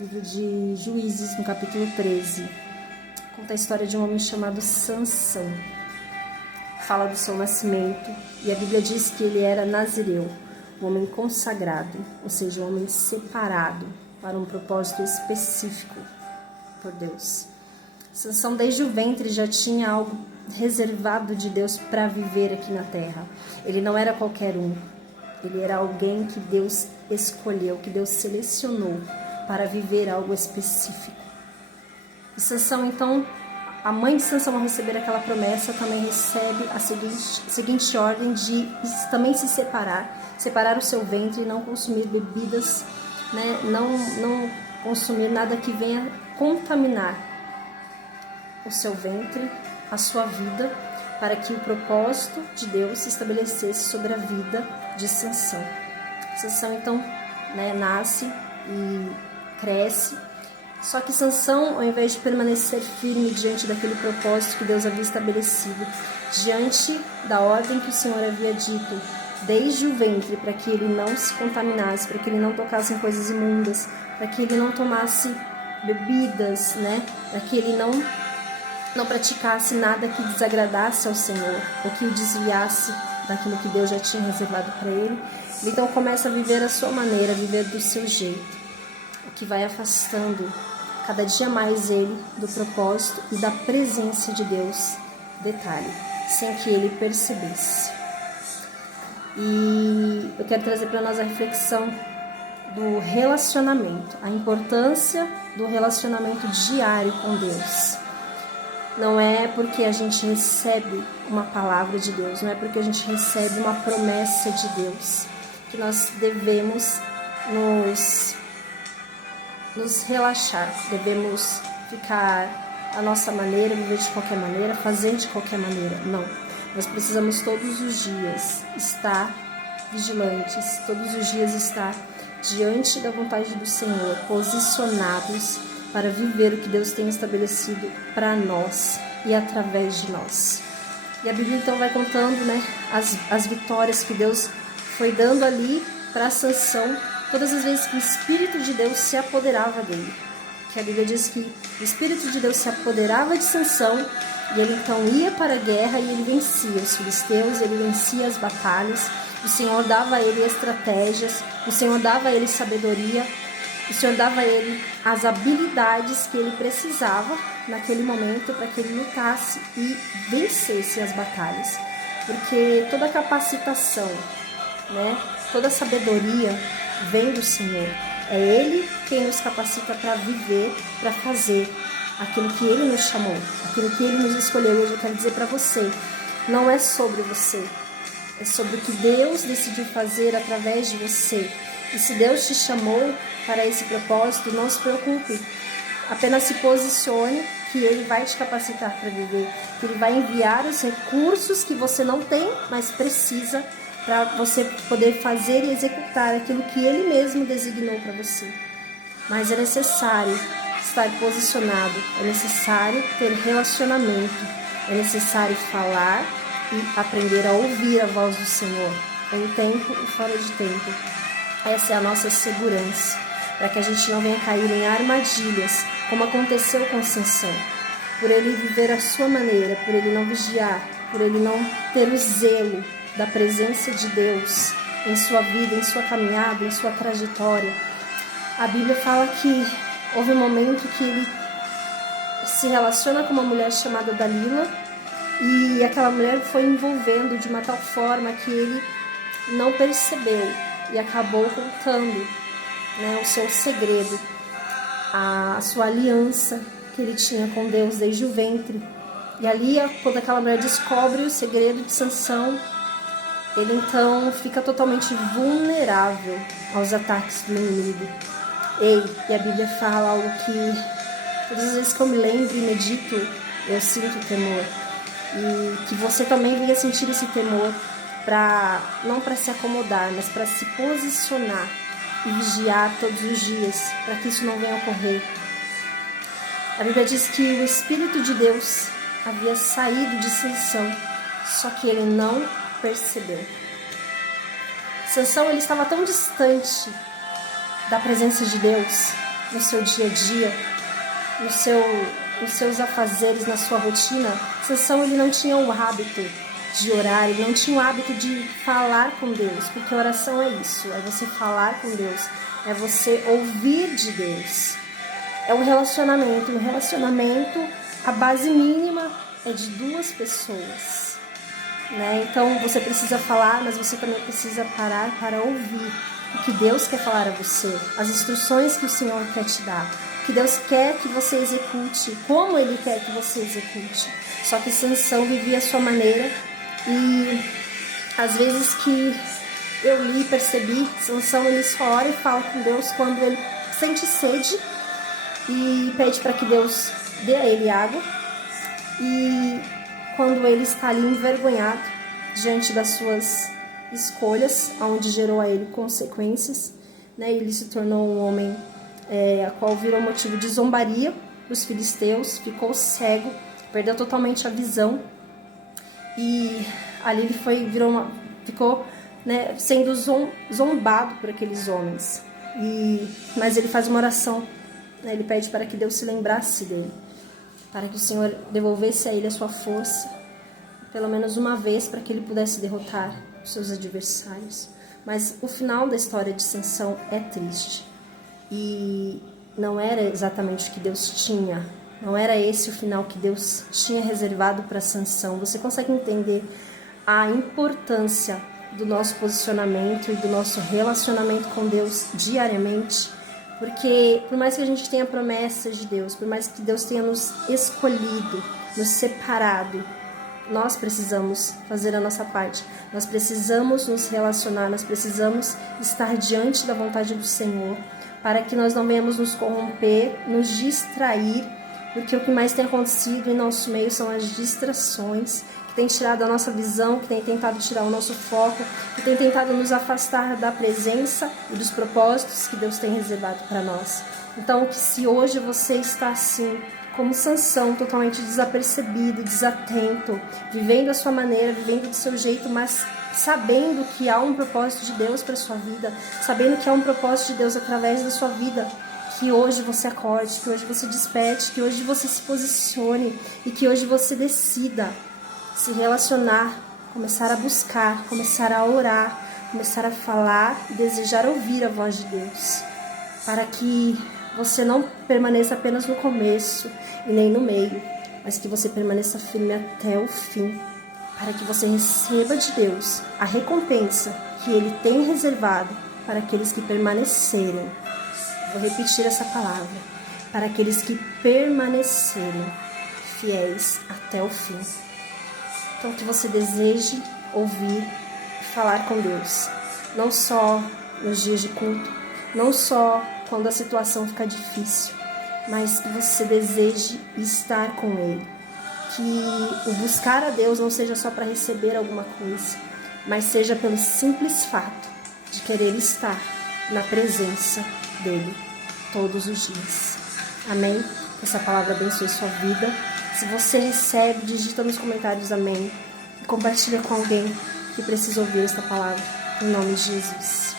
livro de Juízes, no capítulo 13. Conta a história de um homem chamado Sansão. Fala do seu nascimento e a Bíblia diz que ele era nazireu, um homem consagrado, ou seja, um homem separado para um propósito específico por Deus. Sansão desde o ventre já tinha algo reservado de Deus para viver aqui na terra. Ele não era qualquer um, ele era alguém que Deus escolheu, que Deus selecionou para viver algo específico. E Sansão, então, a mãe de Sansão, ao receber aquela promessa, também recebe a seguinte ordem de também se separar o seu ventre e não consumir bebidas, né? não consumir nada que venha contaminar o seu ventre, a sua vida, para que o propósito de Deus se estabelecesse sobre a vida de Sansão. Sansão, então, nasce e cresce. Só que Sansão, ao invés de permanecer firme diante daquele propósito que Deus havia estabelecido, diante da ordem que o Senhor havia dito desde o ventre, para que ele não se contaminasse, para que ele não tocasse em coisas imundas, para que ele não tomasse bebidas, para que ele não praticasse nada que desagradasse ao Senhor, ou que o desviasse daquilo que Deus já tinha reservado para ele. Ele então começa a viver a sua maneira, a viver do seu jeito, o que vai afastando cada dia mais ele do propósito e da presença de Deus, detalhe, sem que ele percebesse. E eu quero trazer para nós a reflexão do relacionamento, a importância do relacionamento diário com Deus. Não é porque a gente recebe uma palavra de Deus, não é porque a gente recebe uma promessa de Deus que nós devemos nos relaxar, devemos ficar à nossa maneira, viver de qualquer maneira, fazer de qualquer maneira. Não, nós precisamos todos os dias estar vigilantes, todos os dias estar diante da vontade do Senhor, posicionados para viver o que Deus tem estabelecido para nós e através de nós. E a Bíblia então vai contando as vitórias que Deus foi dando ali para Sansão, todas as vezes que o Espírito de Deus se apoderava dele. Que a Bíblia diz que o Espírito de Deus se apoderava de Sansão e ele então ia para a guerra e ele vencia os filisteus, ele vencia as batalhas. O Senhor dava a ele estratégias, o Senhor dava a ele sabedoria, o Senhor dava a ele as habilidades que ele precisava naquele momento para que ele lutasse e vencesse as batalhas. Porque toda capacitação, toda sabedoria vem do Senhor. É Ele quem nos capacita para viver, para fazer aquilo que Ele nos chamou, aquilo que Ele nos escolheu. Hoje eu quero dizer para você, não é sobre você, é sobre o que Deus decidiu fazer através de você. E se Deus te chamou para esse propósito, não se preocupe. Apenas se posicione que Ele vai te capacitar para viver. Que Ele vai enviar os recursos que você não tem, mas precisa para você poder fazer e executar aquilo que Ele mesmo designou para você. Mas é necessário estar posicionado, é necessário ter relacionamento, é necessário falar e aprender a ouvir a voz do Senhor, em tempo e fora de tempo. Essa é a nossa segurança, para que a gente não venha cair em armadilhas, como aconteceu com Sansão. Por ele viver a sua maneira, por ele não vigiar, por ele não ter o zelo da presença de Deus em sua vida, em sua caminhada, em sua trajetória. A Bíblia fala que houve um momento que ele se relaciona com uma mulher chamada Dalila e aquela mulher foi envolvendo de uma tal forma que ele não percebeu e acabou contando o seu segredo, a sua aliança que ele tinha com Deus desde o ventre. E ali, quando aquela mulher descobre o segredo de Sansão, ele então fica totalmente vulnerável aos ataques do inimigo. E a Bíblia fala algo que todas as vezes que eu me lembro e medito, eu sinto temor. E que você também venha sentir esse temor, não para se acomodar, mas para se posicionar e vigiar todos os dias, para que isso não venha a ocorrer. A Bíblia diz que o Espírito de Deus havia saído de Sansão, só que ele não percebeu. Sansão, ele estava tão distante da presença de Deus no seu dia a dia, nos seus afazeres, na sua rotina. Sansão, ele não tinha o hábito de orar, ele não tinha o hábito de falar com Deus, porque oração é isso, é você falar com Deus, é você ouvir de Deus. É um relacionamento, a base mínima é de 2 pessoas, né? Então você precisa falar, mas você também precisa parar para ouvir o que Deus quer falar a você, as instruções que o Senhor quer te dar, o que Deus quer que você execute, como Ele quer que você execute. Só que Sansão vivia a sua maneira, e às vezes que eu li e percebi, Sansão ele só ora e fala com Deus quando ele sente sede e pede para que Deus dê a ele água, e quando ele está ali envergonhado diante das suas escolhas, onde gerou a ele consequências, né? Ele se tornou um homem a qual virou motivo de zombaria dos filisteus, ficou cego, perdeu totalmente a visão, e ali ele ficou, né, sendo zombado por aqueles homens. Mas ele faz uma oração, né? Ele pede para que Deus se lembrasse dele, para que o Senhor devolvesse a ele a sua força, pelo menos uma vez, para que ele pudesse derrotar os seus adversários. Mas o final da história de Sansão é triste, e não era exatamente o que Deus tinha, não era esse o final que Deus tinha reservado para Sansão. Você consegue entender a importância do nosso posicionamento e do nosso relacionamento com Deus diariamente? Porque por mais que a gente tenha promessas de Deus, por mais que Deus tenha nos escolhido, nos separado, nós precisamos fazer a nossa parte. Nós precisamos nos relacionar, nós precisamos estar diante da vontade do Senhor, para que nós não venhamos nos corromper, nos distrair, porque o que mais tem acontecido em nosso meio são as distrações, que tem tirado a nossa visão, que tem tentado tirar o nosso foco, que tem tentado nos afastar da presença e dos propósitos que Deus tem reservado para nós. Então, que se hoje você está assim, como Sansão, totalmente desapercebido, desatento, vivendo a sua maneira, vivendo do seu jeito, mas sabendo que há um propósito de Deus para a sua vida, sabendo que há um propósito de Deus através da sua vida, que hoje você acorde, que hoje você desperte, que hoje você se posicione e que hoje você decida se relacionar, começar a buscar, começar a orar, começar a falar e desejar ouvir a voz de Deus, para que você não permaneça apenas no começo e nem no meio, mas que você permaneça firme até o fim, para que você receba de Deus a recompensa que Ele tem reservado para aqueles que permanecerem. Vou repetir essa palavra: para aqueles que permanecerem fiéis até o fim. Então, que você deseje ouvir e falar com Deus, não só nos dias de culto, não só quando a situação fica difícil, mas que você deseje estar com Ele. Que o buscar a Deus não seja só para receber alguma coisa, mas seja pelo simples fato de querer estar na presença dEle todos os dias. Amém? Essa palavra abençoe sua vida. Se você recebe, digita nos comentários amém. E compartilha com alguém que precisa ouvir esta palavra. Em nome de Jesus.